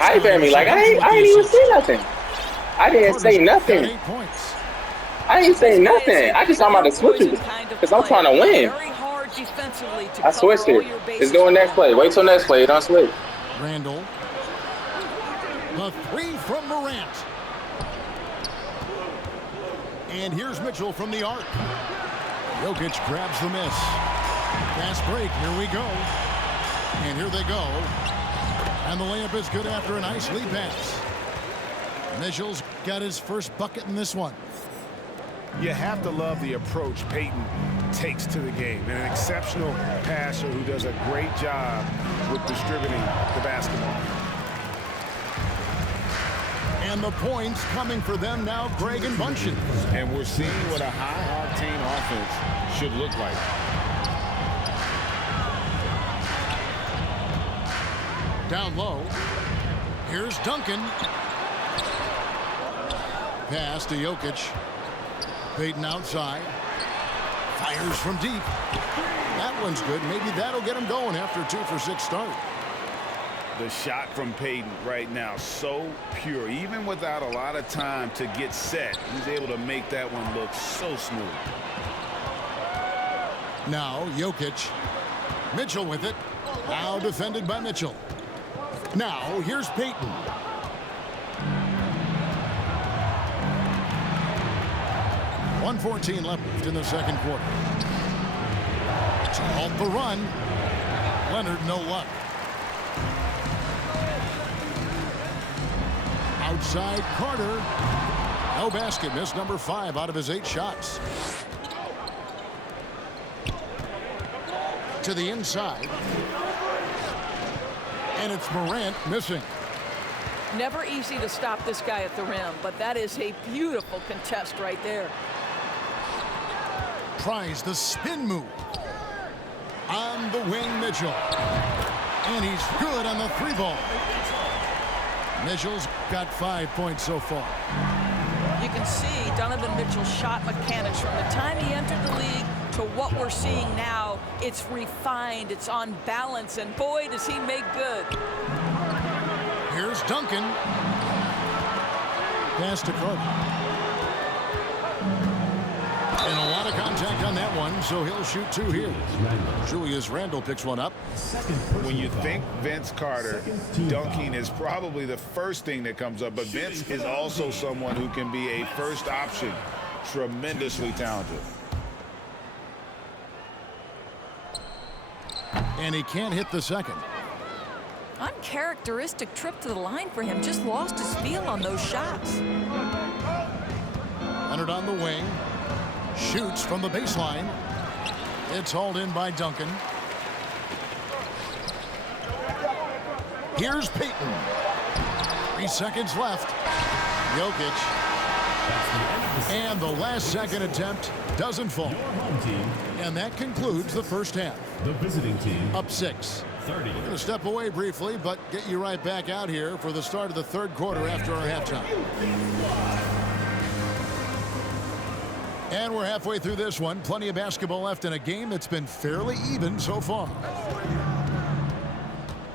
hype at me. Like I ain't even say nothing. I didn't say nothing. I didn't say nothing. I just talking about the switches because I'm trying to win. I switched it. It's doing next play. Wait till next play. Don't switch. Randall. The three from Morant. And here's Mitchell from the arc. Jokic grabs the miss. Fast break. Here we go. And here they go. And the layup is good after a nice lead pass. Mitchell's got his first bucket in this one. You have to love the approach Peyton takes to the game. And an exceptional passer who does a great job with distributing the basketball. And the points coming for them now, Greg and Bunchen. And we're seeing what a high-octane offense should look like. Down low. Here's Duncan. Pass to Jokic. Peyton outside. Fires from deep. That one's good. Maybe that'll get him going after a 2-for-6 start. The shot from Peyton right now, so pure. Even without a lot of time to get set, he's able to make that one look so smooth. Now Jokic. Mitchell with it. Now defended by Mitchell. Now here's Peyton. .114 left in the second quarter. To halt the run. Leonard, no luck. Outside Carter. No basket. Missed number 5 out of his 8 shots. To the inside. And it's Morant missing. Never easy to stop this guy at the rim, but that is a beautiful contest right there. Tries the spin move. On the wing, Mitchell. And he's good on the 3-ball. Mitchell's got 5 points so far. You can see Donovan Mitchell's shot mechanics from the time he entered the league to what we're seeing now. It's refined, it's on balance, and boy, does he make good. Here's Duncan. Pass to Carter. And a lot of contact on that one, so he'll shoot 2 here. Julius Randle picks one up. When you think Vince Carter, dunking is probably the first thing that comes up, but Vince is also someone who can be a first option. Tremendously talented. And he can't hit the second. Uncharacteristic trip to the line for him. Just lost his feel on those shots. Leonard on the wing. Shoots from the baseline. It's hauled in by Duncan. Here's Peyton. 3 seconds left. Jokic. And the last second attempt doesn't fall. And that concludes the first half. The visiting team up 6. 30. We're going to step away briefly, but get you right back out here for the start of the third quarter after our halftime. And we're halfway through this one. Plenty of basketball left in a game that's been fairly even so far.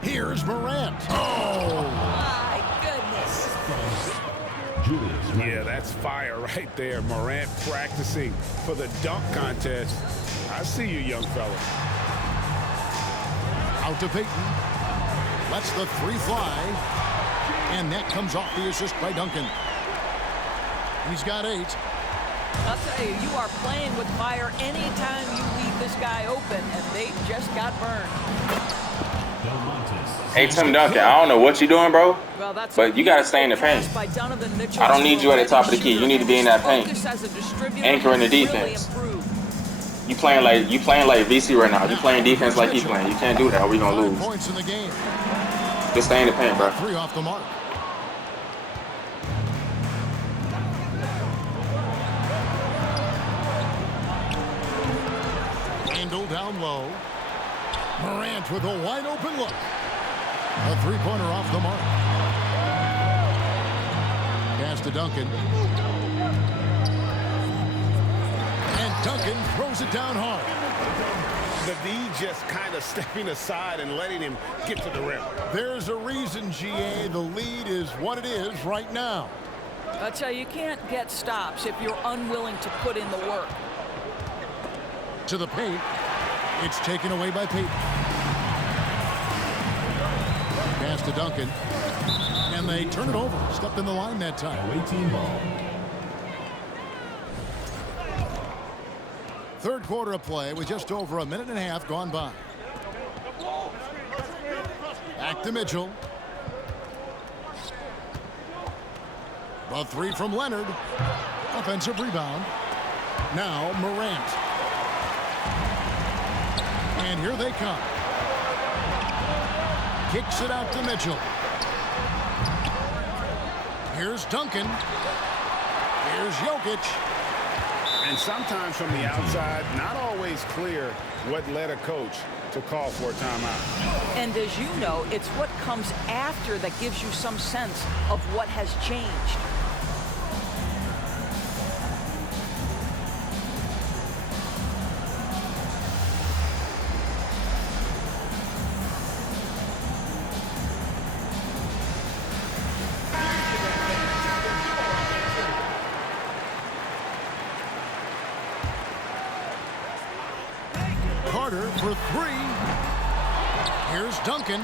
Here's Morant. Oh! My goodness. Yeah, that's fire right there. Morant practicing for the dunk contest. I see you, young fella. Out to Peyton. Lets the 3 fly. And that comes off the assist by Duncan. He's got 8. I'll tell you, you are playing with fire anytime you leave this guy open, and they just got burned. Hey, Tim Duncan, I don't know what you're doing, bro, but you got to stay in the paint. I don't need you at the top of the key. You need to be in that paint, anchoring the defense. You playing like VC right now. You playing defense like he's playing. You can't do that, or we gonna lose. Just stay in the paint, bro. 3 off the mark. Down low. Morant with a wide open look. A 3-pointer off the mark. Pass to Duncan. And Duncan throws it down hard. the D just kind of stepping aside and letting him get to the rim. There's a reason, GA. The lead is what it is right now. I tell you, you can't get stops if you're unwilling to put in the work. To the paint. It's taken away by Peyton. Pass to Duncan. And they turn it over. Stepped in the line that time. Away ball. Third quarter of play with just over a minute and a half gone by. Back to Mitchell. The three from Leonard. Offensive rebound. Now Morant. And here they come. Kicks it out to Mitchell. Here's Duncan. Here's Jokic. And sometimes from the outside, not always clear what led a coach to call for a timeout. And as you know, it's what comes after that gives you some sense of what has changed. For three. Here's Duncan.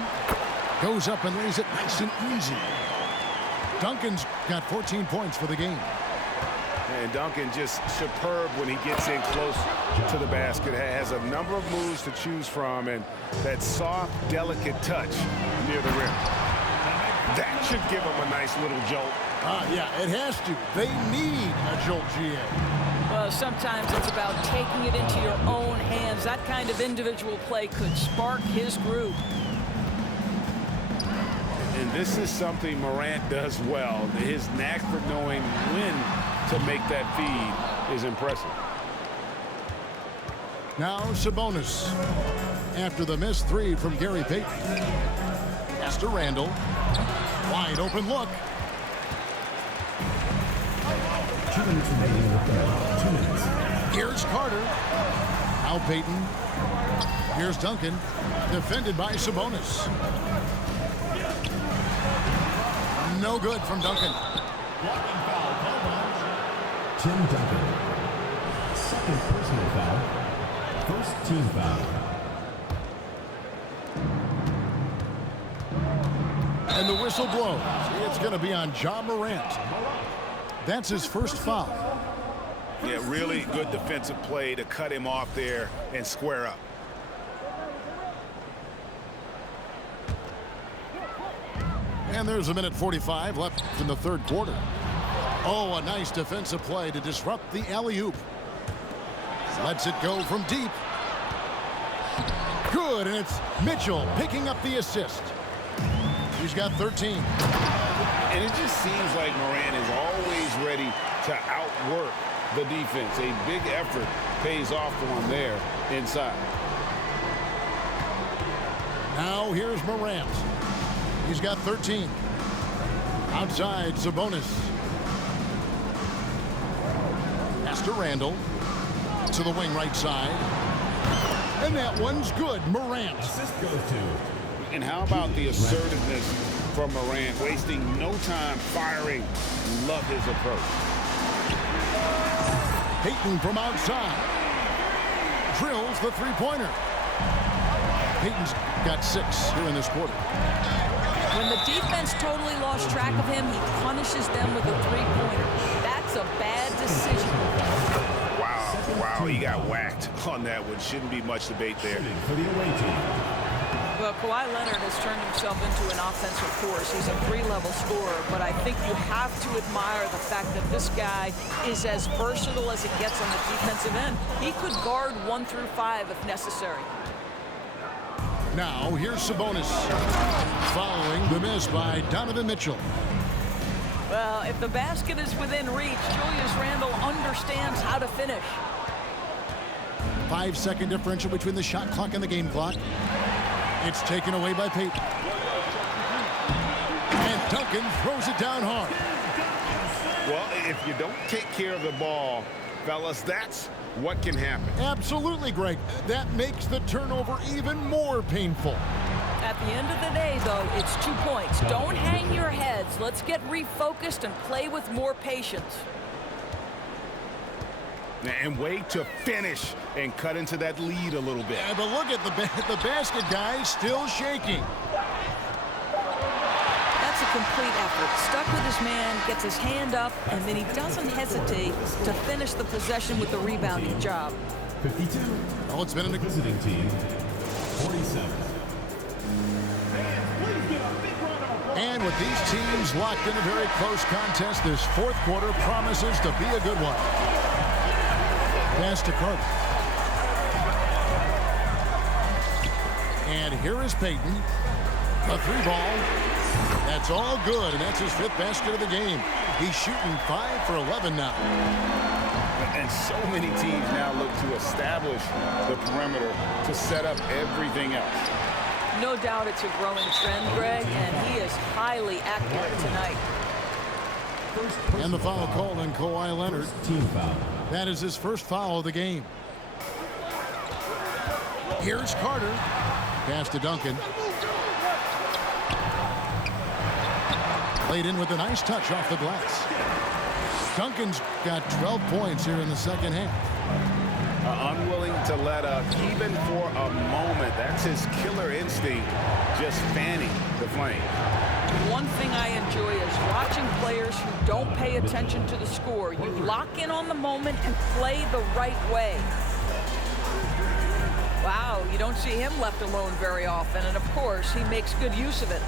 Goes up and lays it nice and easy. Duncan's got 14 points for the game. And Duncan just superb when he gets in close to the basket. Has a number of moves to choose from, and that soft, delicate touch near the rim. That should give him a nice little jolt. Yeah, it has to. They need a jolt, GA. Well, sometimes it's about taking it into your own hands. That kind of individual play could spark his groove. And this is something Morant does well. His knack for knowing when to make that feed is impressive. Now Sabonis. After the missed three from Gary Payton. Pass to Randall. Wide open look. 2 minutes remaining in the third. 2 minutes. Here's Carter. Now Payton. Here's Duncan. Defended by Sabonis. No good from Duncan. Tim Duncan. Second personal foul. First team foul. And the whistle blows. It's going to be on Ja Morant. That's his first foul. Yeah, really good defensive play to cut him off there and square up. And there's a minute 45 left in the third quarter. Oh, a nice defensive play to disrupt the alley-oop. Lets it go from deep. Good, and it's Mitchell picking up the assist. He's got 13. And it just seems like Morant is always ready to outwork the defense. A big effort pays off for him there inside. Now here's Morant. He's got 13. Outside, Sabonis. Pass to Randall. To the wing right side. And that one's good. Morant. Assist goes to. And how about the assertiveness from Morant, wasting no time firing. Love his approach. Payton from outside. Drills the three-pointer. Payton's got 6 here in this quarter. When the defense totally lost track of him, he punishes them with a three-pointer. That's a bad decision. Wow, he got whacked on that one. Shouldn't be much debate there. For the away team. Well, Kawhi Leonard has turned himself into an offensive force. He's a 3-level scorer, but I think you have to admire the fact that this guy is as versatile as it gets on the defensive end. He could guard 1 through 5 if necessary. Now, here's Sabonis. Following the miss by Donovan Mitchell. Well, if the basket is within reach, Julius Randle understands how to finish. 5-second differential between the shot clock and the game clock. It's taken away by Payton. And Duncan throws it down hard. Well, if you don't take care of the ball Fellas, that's what can happen. Absolutely, Greg. That makes the turnover even more painful. At the end of the day, though, it's 2 points. Don't hang your heads. Let's get refocused and play with more patience. And wait to finish and cut into that lead a little bit. Yeah, but look at the basket guy still shaking. That's a complete effort. Stuck with his man, gets his hand up, and then he doesn't hesitate to finish the possession with the rebounding job. 52. Oh, it's been an Visiting team, 47. And with these teams locked in a very close contest, this fourth quarter promises to be a good one. Pass to Carter. And here is Payton. A 3-ball. That's all good, and that's his 5th basket of the game. He's shooting 5 for 11 now. And so many teams now look to establish the perimeter to set up everything else. No doubt it's a growing trend, Greg, and he is highly accurate tonight. And the foul called on Kawhi Leonard. Team foul. That is his first foul of the game. Here's Carter. Pass to Duncan. Played in with a nice touch off the glass. Duncan's got 12 points here in the second half. Unwilling to let up even for a moment. That's his killer instinct, just fanning the flame. One thing I enjoy is watching players who don't pay attention to the score. You lock in on the moment and play the right way. Wow, you don't see him left alone very often, and of course, he makes good use of it.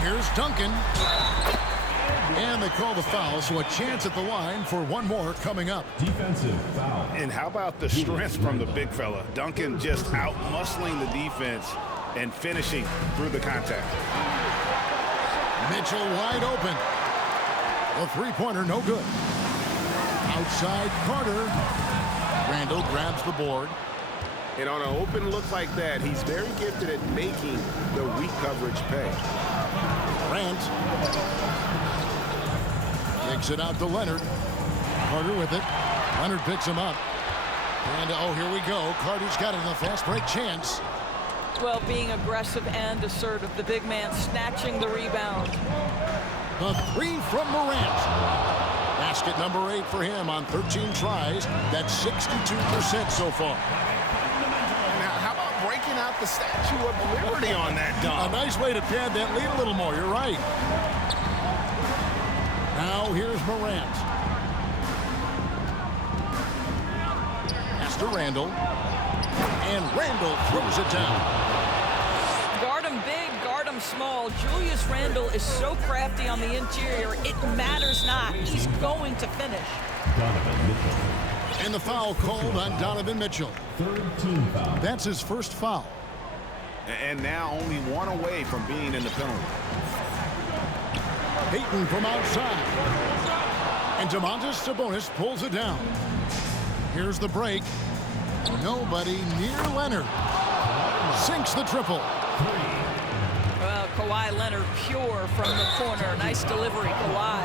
Here's Duncan. And they call the foul, so a chance at the line for one more coming up. Defensive foul. And how about the strength from the big fella? Duncan just out-muscling the defense and finishing through the contact. Mitchell wide open. The three-pointer no good. Outside Carter. Randall grabs the board. And on an open look like that, he's very gifted at making the weak coverage pay. Grant kicks it out to Leonard. Carter with it. Leonard picks him up. And oh, here we go. Carter's got it in a fast break chance. Well, being aggressive and assertive, the big man snatching the rebound. The three from Morant. Basket number 8 for him on 13 tries. That's 62% so far. Now, how about breaking out the Statue of Liberty on that dunk? A nice way to pad that lead a little more. You're right. Now here's Morant. Pass to Randall. And Randall throws it down. Guard him big, guard him small. Julius Randle is so crafty on the interior, it matters not. He's going to finish. Donovan Mitchell. And the foul called on Donovan Mitchell. Third team foul. That's his first foul. And now only one away from being in the penalty. Payton from outside. And Domantas Sabonis pulls it down. Here's the break. Nobody near Leonard. Sinks the triple. Well, Kawhi Leonard pure from the corner. Nice delivery, Kawhi.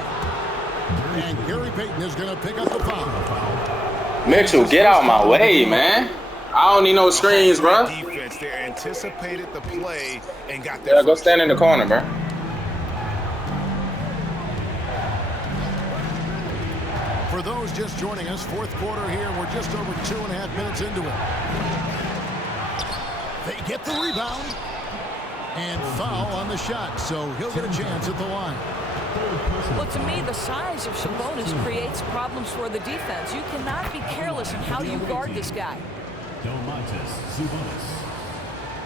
And Gary Payton is going to pick up the foul. Mitchell, get out my way, man. I don't need no screens, bro. Defense there anticipated the play and got Yeah, go stand in the corner, bro. For those just joining us, fourth quarter here. We're just over 2.5 minutes into it. They get the rebound. And foul on the shot, so he'll get a chance at the line. Well, to me, the size of Sabonis creates problems for the defense. You cannot be careless in how you guard this guy. Domantas Sabonis.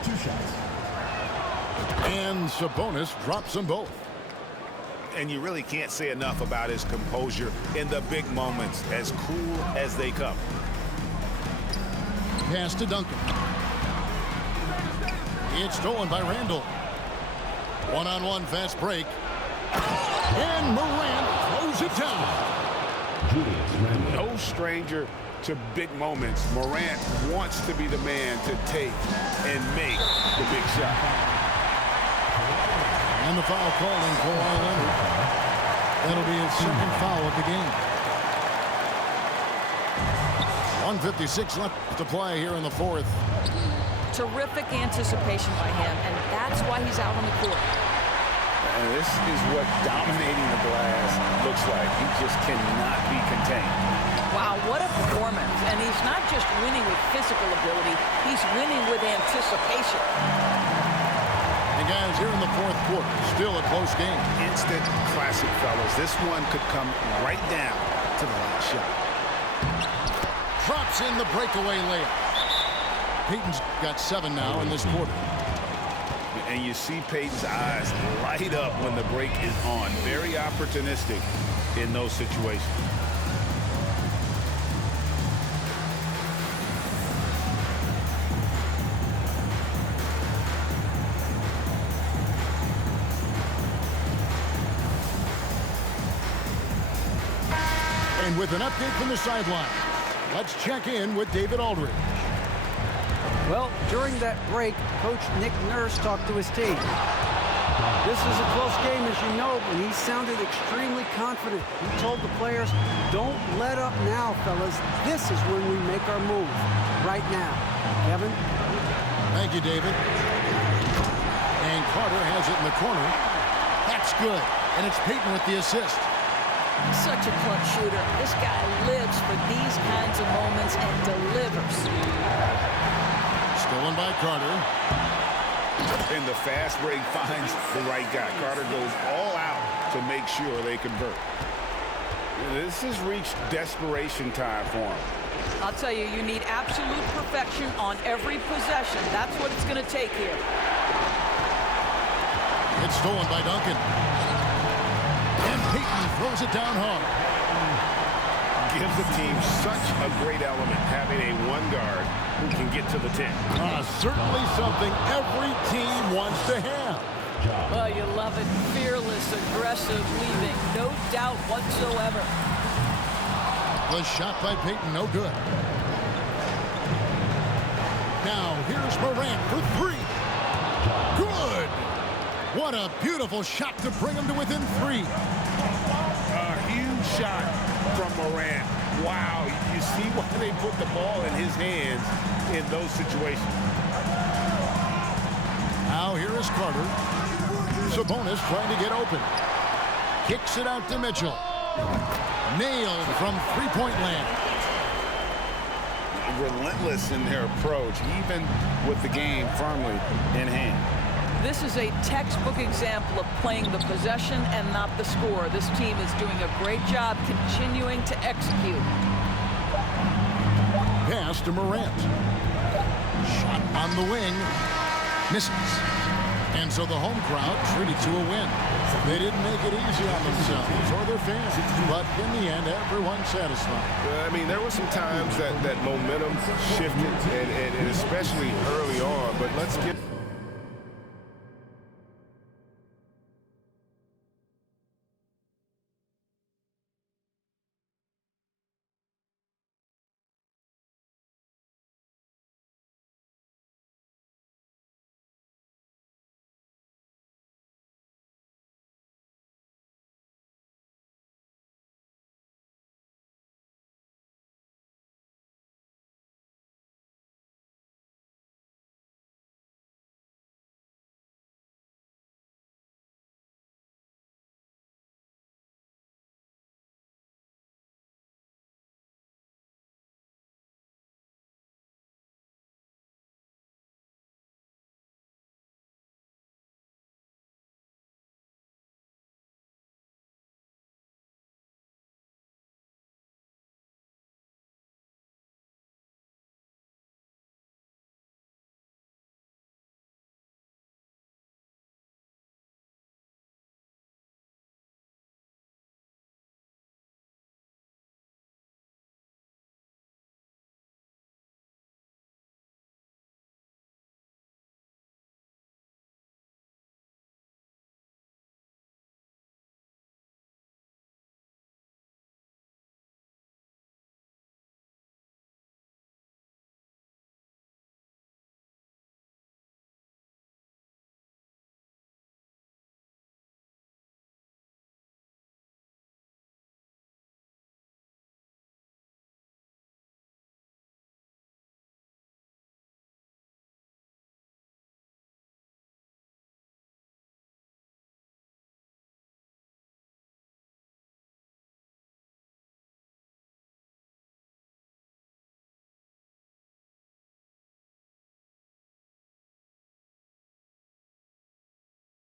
2 shots. And Sabonis drops them both. And you really can't say enough about his composure in the big moments, as cool as they come. Pass to Duncan. It's stolen by Randall. One-on-one fast break. And Morant throws it down. Julius Randle. No stranger to big moments. Morant wants to be the man to take and make the big shot. And the foul called on Kawhi Leonard. That'll be his second foul of the game. 1:56 left to play here in the fourth. Terrific anticipation by him, and that's why he's out on the court. And this is what dominating the glass looks like. He just cannot be contained. Wow, what a performance. And he's not just winning with physical ability, he's winning with anticipation. And guys, here in the fourth quarter, still a close game. Instant classic, fellas. This one could come right down to the last shot. Drops in the breakaway layup. Payton's got 7 now in this quarter. And you see Payton's eyes light up when the break is on. Very opportunistic in those situations. And with an update from the sideline, let's check in with David Aldridge. Well, during that break, Coach Nick Nurse talked to his team. This is a close game, as you know, and he sounded extremely confident. He told the players, don't let up now, fellas. This is when we make our move. Right now. Kevin? Thank you, David. And Carter has it in the corner. That's good. And it's Payton with the assist. Such a clutch shooter. This guy lives for these kinds of moments and delivers. Stolen by Carter. And the fast break finds the right guy. Carter goes all out to make sure they convert. This has reached desperation time for him. I'll tell you, you need absolute perfection on every possession. That's what it's going to take here. It's stolen by Duncan. And Payton throws it down hard. Gives the team such a great element having a one guard who can get to the 10. Certainly something every team wants to have. Well, you love it. Fearless, aggressive, leaving. No doubt whatsoever. The shot by Payton, no good. Now, here's Morant for 3. Good! What a beautiful shot to bring him to within 3. A huge shot from Morant. Wow, you see why they put the ball in his hands in those situations. Now here is Carter. Sabonis trying to get open. Kicks it out to Mitchell. Nailed from three-point land. Relentless in their approach, even with the game firmly in hand. This is a textbook example of playing the possession and not the score. This team is doing a great job continuing to execute. Pass to Morant. Shot on the wing. Misses. And so the home crowd treated to a win. They didn't make it easy on themselves or their fans, but in the end, everyone's satisfied. I mean, there were some times that momentum shifted, and especially early on, but let's get...